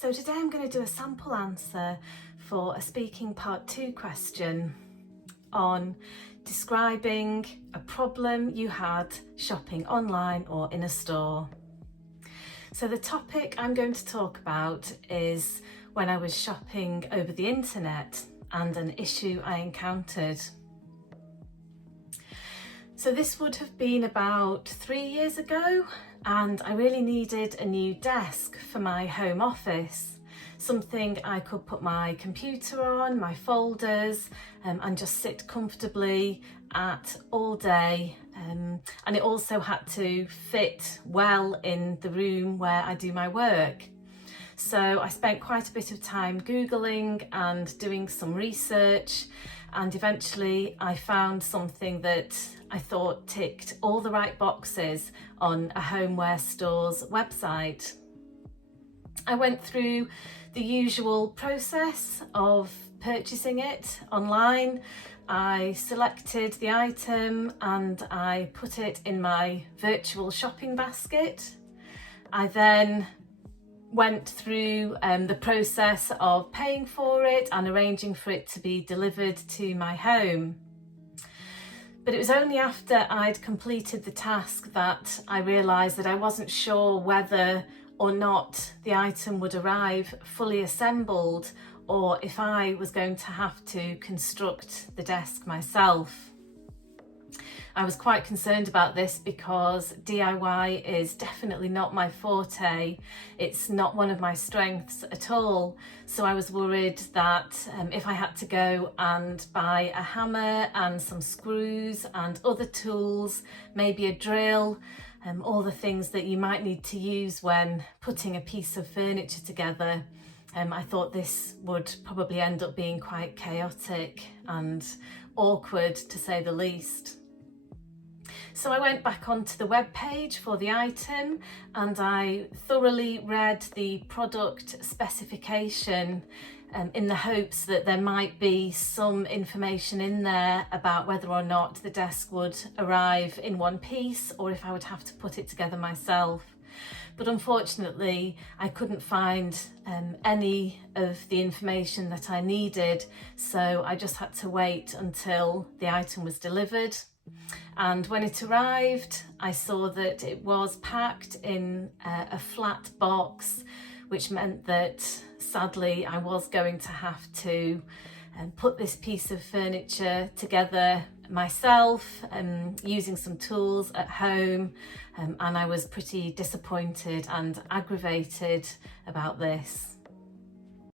So today I'm going to do a sample answer for a speaking part 2 question on describing a problem you had shopping online or in a store. So the topic I'm going to talk about is when I was shopping over the internet and an issue I encountered. So this would have been about 3 years ago, and I really needed a new desk for my home office, something I could put my computer on, my folders, and just sit comfortably at all day. And it also had to fit well in the room where I do my work. So I spent quite a bit of time Googling and doing some research, and eventually I found something that I thought ticked all the right boxes on a homeware store's website. I went through the usual process of purchasing it online. I selected the item and I put it in my virtual shopping basket. I then went through the process of paying for it and arranging for it to be delivered to my home. But it was only after I'd completed the task that I realised that I wasn't sure whether or not the item would arrive fully assembled, or if I was going to have to construct the desk myself. I was quite concerned about this because DIY is definitely not my forte. It's not one of my strengths at all. So I was worried that if I had to go and buy a hammer and some screws and other tools, maybe a drill, all the things that you might need to use when putting a piece of furniture together, I thought this would probably end up being quite chaotic and awkward, to say the least. So I went back onto the web page for the item and I thoroughly read the product specification in the hopes that there might be some information in there about whether or not the desk would arrive in one piece or if I would have to put it together myself. But unfortunately, I couldn't find any of the information that I needed, so I just had to wait until the item was delivered. And when it arrived, I saw that it was packed in a flat box, which meant that sadly I was going to have to put this piece of furniture together myself, using some tools at home, and I was pretty disappointed and aggravated about this.